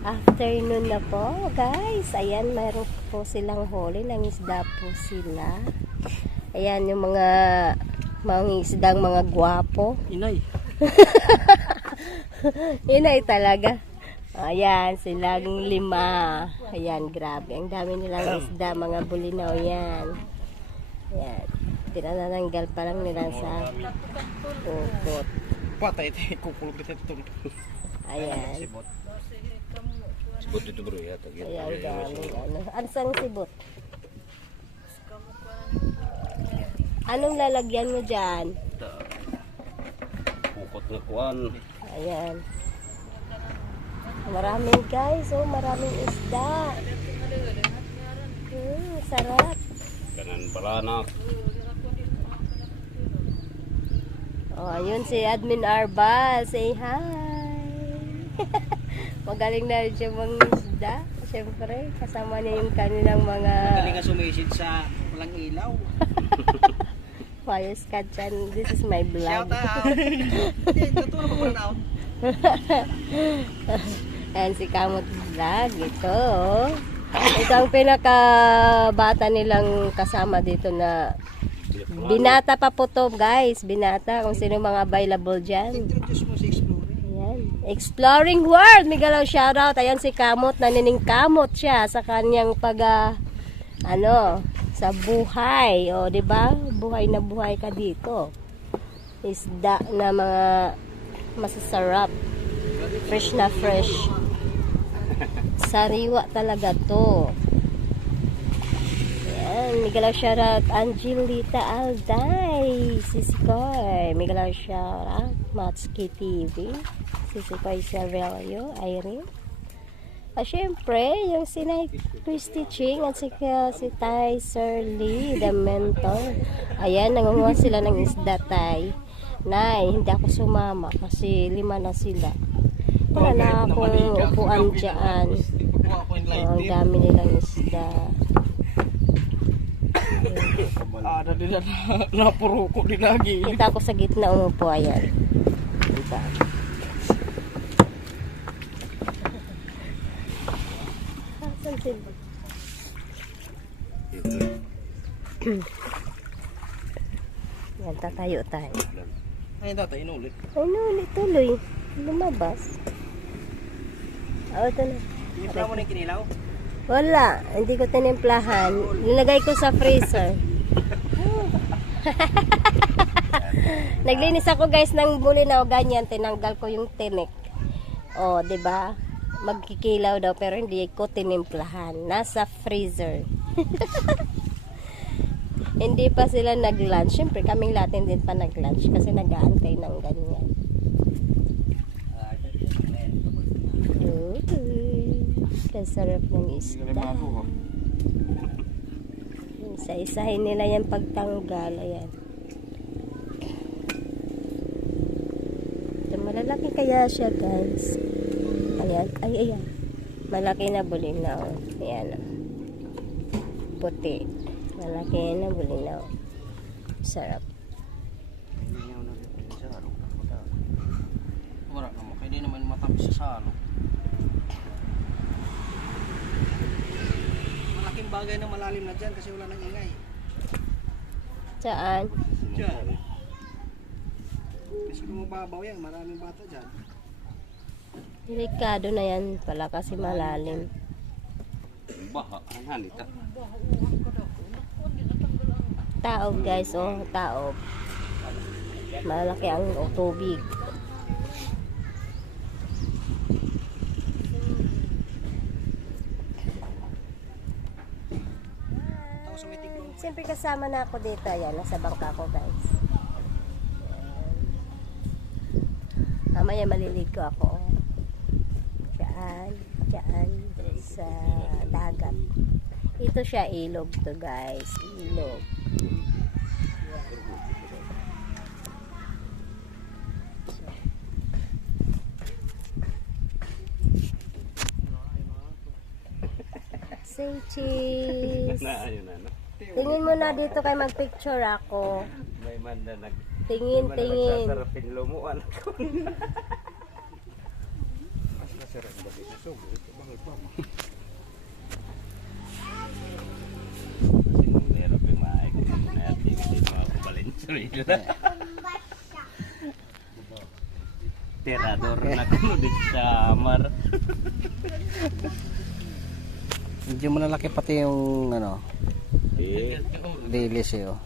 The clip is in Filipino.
afternoon na po, guys. Ayan, mayroon po silang huli. Nangisda po sila. Ayan, yung mga mga isdang mga gwapo. Inay. Inay talaga. Ayan, silang lima. Ayan, grabe. Ang dami nilang isda, mga bulinaw yan. Ayan. Tinananggal pa lang nila sa pupot. Patay tayo. Kukulog tayo. Ayan. Sebut itu bro ya, tak gitu. Ayan, daming ano. Ano sang sibot? Anong lalagyan mo dyan? Pukot nga kuan. Ayan. Maraming guys, oh, maraming isda. Hmm, sarap. Kanan balanak. Oh, ayun si Admin Arba. Say hi. Magaling na rin siya mga isda. Siyempre, kasama niya yung kanilang mga Galing ka sumisid sa walang ilaw. fire scotch and this is my vlog. Shout out. Hindi, totoo na pa out. Ayan si Kamot Vlog. Ito. oh. Ito ang pinakabata nilang kasama dito na binata pa po to guys. Binata kung sino mga available dyan. Introduce mo si. Exploring World. Miguel shoutout. Ayan si Kamot. Nanining Kamot siya sa kanyang pag ah, ano sa buhay. O, ba? Buhay na buhay ka dito. Isda na mga masasarap. Fresh na fresh. Sariwa talaga to. Yan. Miguel shoutout. Angelita Alday. Sisikoy. Miguel shoutout. Matski TV. Sisikoy Savelio. Irene. Ah, syempre, yung si Nay Christy Ching at si, si Tay Sir Lee, the mentor. Ayan, nangunguha sila ng isda, Tay. Nay, hindi ako sumama kasi lima na sila. Wala na akong upuan dyan. Oh, ang dami nilang isda. Ah, na nila na, napuro ko din lagi. Kita ko sa gitna umupo, ayan. Diba? Asan sila? Yan, tatayo tayo. Ay, data, inulit. Ay, no, ulit tuloy. Lumabas. Oh, ito na. Ipla mo na yung kinilaw. Wala, hindi ko tinimplahan. Nilagay ko sa freezer. Naglinis ako guys ng bulinaw ganyan, tinanggal ko yung tinik. Oh, 'di ba? Magkikilaw daw pero hindi ko tinimplahan. Nasa freezer. hindi pa sila nag-lunch. Siyempre, kaming lahat hindi pa nag-lunch kasi nag-aantay ng ganyan. Kasarap ng isda. Isa-isahin nila yan pagtanggal. Ayan. Ito, malalaki kaya siya, guys. Ayan. Ay, ayan. Malaki na bulinaw. Ayan. oh. Puti. Malaki na bulinaw. Sarap. Wala naman. Kaya di naman matamis sa salo. Malaking bagay na malalim na dyan kasi wala nang ingay. Saan? Dyan. Kasi kung mababaw yan, maraming bata dyan. Delikado na yan pala kasi malalim. Baha, anan ita. Taob, guys. Oh, taob. Malaki ang tubig. May tiglong. Siyempre kasama na ako dito. Ayan, nasa bangka ko guys. Mamaya maliligo ako. Sa dagat. Ito siya ilog to guys. Ilog. Say cheese. Na ayun na. no? Tingin mo na dito kay magpicture ako. May man na nag Tingin, may tingin. nagsasarapin lumuan ko. Sinulero pa yung maay ko. Natin hindi mga rila. Tirador na kuno di sa Amar. Medyo malalaki pati yung ano, Eh, dilis eh oh.